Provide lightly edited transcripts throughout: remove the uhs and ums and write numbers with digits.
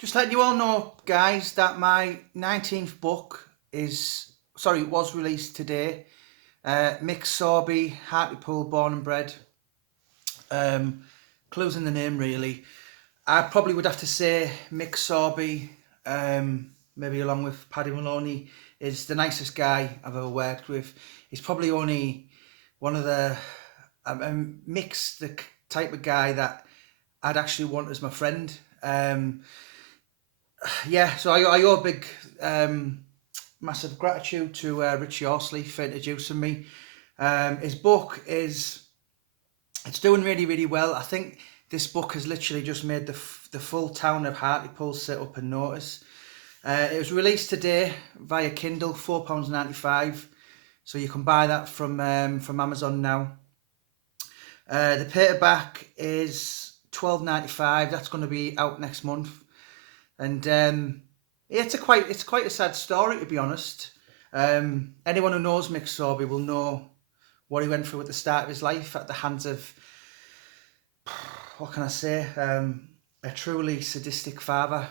Just letting you all know, guys, that my 19th book was released today. Mick Sorby, Hartlepool, born and bred. Clues in the name, really. I probably would have to say Mick Sorby, maybe along with Paddy Maloney, is the nicest guy I've ever worked with. He's probably only one of the... Mick's the type of guy that I'd actually want as my friend. Yeah, so I owe a big, massive gratitude to Richie Horsley for introducing me. His book it's doing really, really well. I think this book has literally just made the full town of Hartlepool sit up and notice. It was released today via Kindle, £4.95. So you can buy that from Amazon now. The paperback is £12.95. That's going to be out next month. And it's quite a sad story, to be honest. Anyone who knows Mick Sorby will know what he went through at the start of his life at the hands of, what can I say, a truly sadistic father.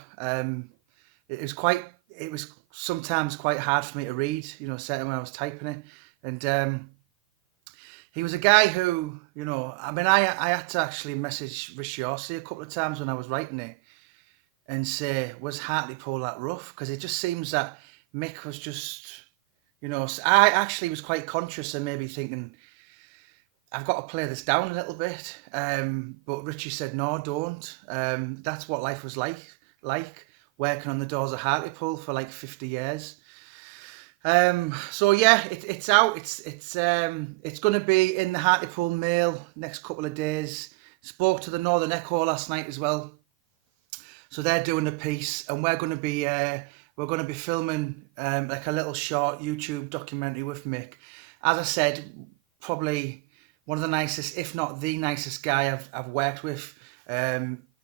It was sometimes quite hard for me to read, certainly when I was typing it. And he was a guy who, I had to actually message Richie Horsley a couple of times when I was writing it and say, was Hartlepool that rough? Because it just seems that Mick was just, I actually was quite conscious and maybe thinking, I've got to play this down a little bit. But Richie said, no, don't. That's what life was like working on the doors of Hartlepool for like 50 years. So yeah, it's out. It's going to be in the Hartlepool Mail next couple of days. Spoke to the Northern Echo last night as well. So they're doing a piece, and we're going to be filming like a little short YouTube documentary with Mick. As I said, probably one of the nicest, if not the nicest guy I've worked with,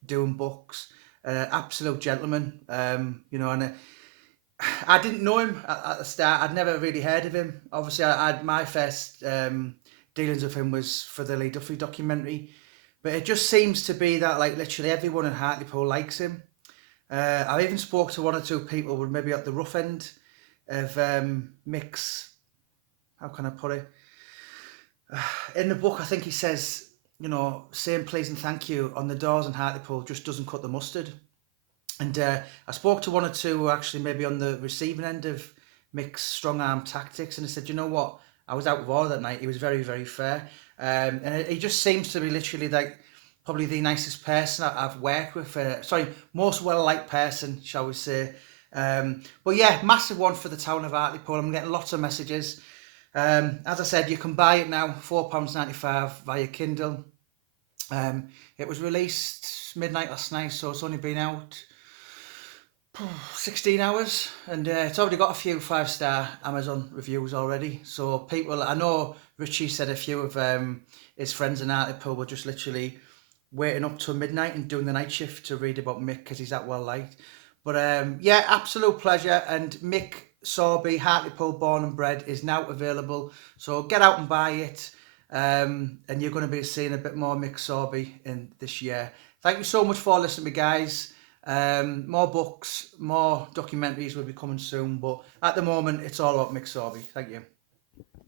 doing books. Absolute gentleman, and I didn't know him at the start. I'd never really heard of him. Obviously, I had my first dealings with him was for the Lee Duffy documentary. But it just seems to be that like literally everyone in Hartlepool likes him. I even spoke to one or two people who were maybe at the rough end of Mick's, how can I put it? In the book, I think he says, saying please and thank you on the doors in Hartlepool just doesn't cut the mustard. And I spoke to one or two who actually maybe on the receiving end of Mick's strong arm tactics, and I said, you know what? I was out with order that night. He was very, very fair. And he just seems to be literally like probably the nicest person I've worked with. Most well-liked person, shall we say. But yeah, massive one for the town of Hartlepool. I'm getting lots of messages. As I said, you can buy it now, £4.95 via Kindle. It was released midnight last night, so it's only been out 16 hours, and it's already got a few 5-star Amazon reviews already. So people, I know Richie said a few of his friends in Hartlepool were just literally waiting up till midnight and doing the night shift to read about Mick because he's that well liked. But yeah, absolute pleasure. And Mick Sorby, Hartlepool, born and bred, is now available. So get out and buy it. And you're going to be seeing a bit more Mick Sorby in this year. Thank you so much for listening to me, guys. More books, more documentaries will be coming soon, but at the moment it's all about Mick Sorby. Thank you.